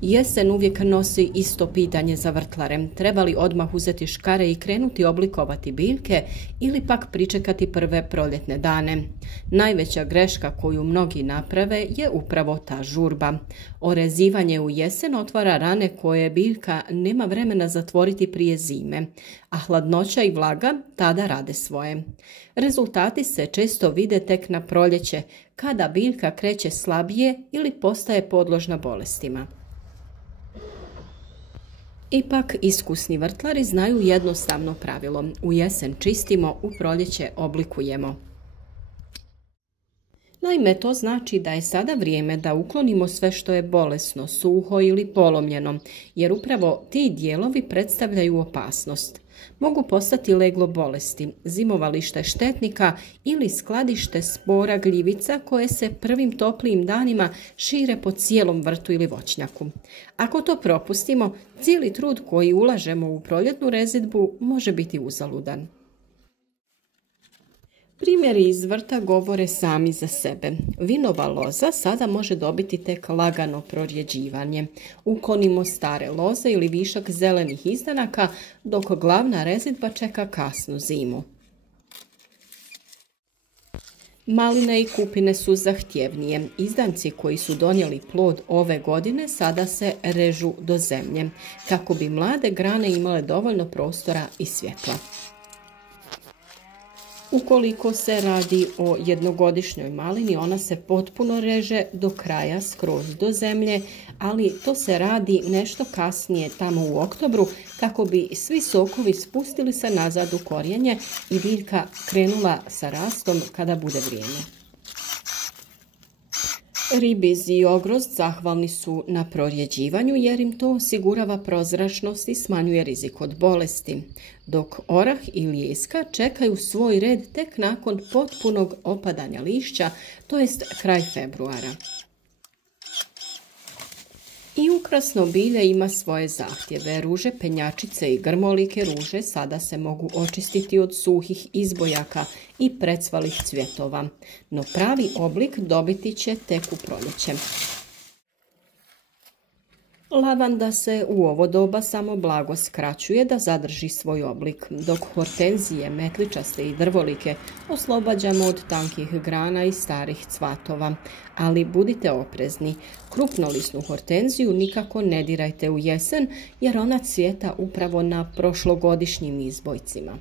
Jesen uvijek nosi isto pitanje za vrtlare. Treba li odmah uzeti škare i krenuti oblikovati biljke ili pak pričekati prve proljetne dane? Najveća greška koju mnogi naprave je upravo ta žurba. Orezivanje u jesen otvara rane koje biljka nema vremena zatvoriti prije zime, a hladnoća i vlaga tada rade svoje. Rezultati se često vide tek na proljeće, kada biljka kreće slabije ili postaje podložna bolestima. Ipak, iskusni vrtlari znaju jednostavno pravilo. U jesen čistimo, u proljeće oblikujemo. Naime, to znači da je sada vrijeme da uklonimo sve što je bolesno, suho ili polomljeno, jer upravo ti dijelovi predstavljaju opasnost. Mogu postati leglo bolesti, zimovalište štetnika ili skladište spora gljivica koje se prvim toplijim danima šire po cijelom vrtu ili voćnjaku. Ako to propustimo, cijeli trud koji ulažemo u proljetnu rezidbu može biti uzaludan. Primjeri iz vrta govore sami za sebe. Vinova loza sada može dobiti tek lagano prorjeđivanje. Uklonimo stare loze ili višak zelenih izdanaka, dok glavna rezidba čeka kasnu zimu. Maline i kupine su zahtjevnije. Izdanci koji su donijeli plod ove godine sada se režu do zemlje, kako bi mlade grane imale dovoljno prostora i svjetla. Ukoliko se radi o jednogodišnjoj malini, ona se potpuno reže do kraja, skroz do zemlje, ali to se radi nešto kasnije, tamo u oktobru, kako bi svi sokovi spustili se nazad u korijenje i biljka krenula sa rastom kada bude vrijeme. Ribiz i ogrozd zahvalni su na prorjeđivanju jer im to osigurava prozračnost i smanjuje rizik od bolesti, dok orah i lijeska čekaju svoj red tek nakon potpunog opadanja lišća, to jest kraj februara. I ukrasno bilje ima svoje zahtjeve. Ruže, penjačice i grmolike ruže sada se mogu očistiti od suhih izbojaka i precvalih cvjetova, no pravi oblik dobiti će tek u proljeće. Lavanda se u ovo doba samo blago skraćuje da zadrži svoj oblik, dok hortenzije, metličaste i drvolike oslobađamo od tankih grana i starih cvatova. Ali budite oprezni, krupnolisnu hortenziju nikako ne dirajte u jesen jer ona cvjeta upravo na prošlogodišnjim izbojcima.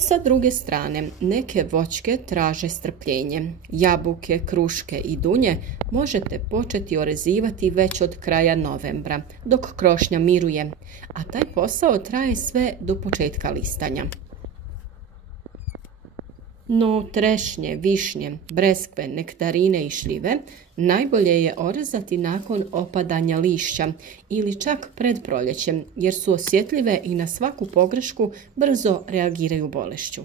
Sa druge strane, neke voćke traže strpljenje. Jabuke, kruške i dunje možete početi orezivati već od kraja novembra, dok krošnja miruje, a taj posao traje sve do početka listanja. No trešnje, višnje, breskve, nektarine i šljive najbolje je orezati nakon opadanja lišća ili čak pred proljećem, jer su osjetljive i na svaku pogrešku brzo reagiraju bolešću.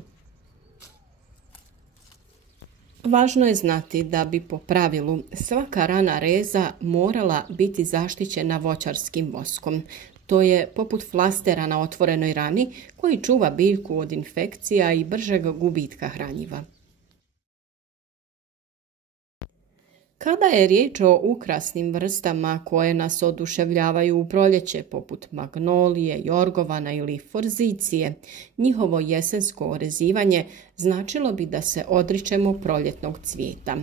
Važno je znati da bi po pravilu svaka rana reza morala biti zaštićena voćarskim voskom. To je poput flastera na otvorenoj rani koji čuva biljku od infekcija i bržeg gubitka hranjiva. Kada je riječ o ukrasnim vrstama koje nas oduševljavaju u proljeće, poput magnolije, jorgovana ili forzicije, njihovo jesensko orezivanje značilo bi da se odričemo proljetnog cvijeta.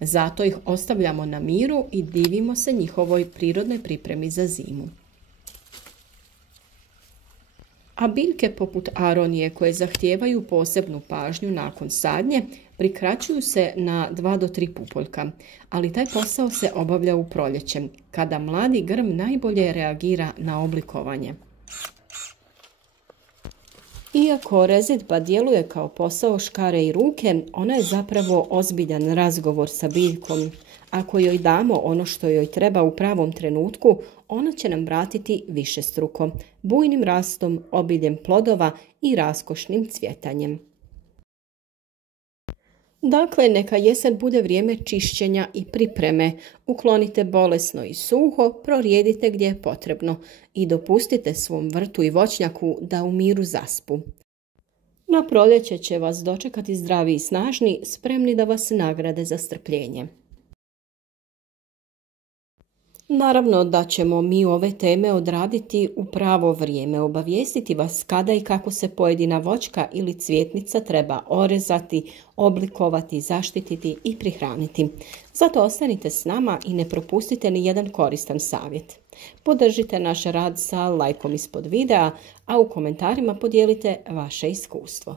Zato ih ostavljamo na miru i divimo se njihovoj prirodnoj pripremi za zimu. A biljke poput aronije koje zahtijevaju posebnu pažnju nakon sadnje prikraćuju se na 2 do 3 pupoljka, ali taj posao se obavlja u proljeće, kada mladi grm najbolje reagira na oblikovanje. Iako rezidba djeluje kao posao škare i ruke, ona je zapravo ozbiljan razgovor sa biljkom. Ako joj damo ono što joj treba u pravom trenutku, ona će nam vratiti višestruko, bujnim rastom, obiljem plodova i raskošnim cvjetanjem. Dakle, neka jesen bude vrijeme čišćenja i pripreme. Uklonite bolesno i suho, prorijedite gdje je potrebno i dopustite svom vrtu i voćnjaku da u miru zaspu. Na proljeće će vas dočekati zdravi i snažni, spremni da vas nagrade za strpljenje. Naravno da ćemo mi ove teme odraditi u pravo vrijeme, obavijestiti vas kada i kako se pojedina voćka ili cvjetnica treba orezati, oblikovati, zaštititi i prihraniti. Zato ostanite s nama i ne propustite ni jedan koristan savjet. Podržite naš rad sa lajkom ispod videa, a u komentarima podijelite vaše iskustvo.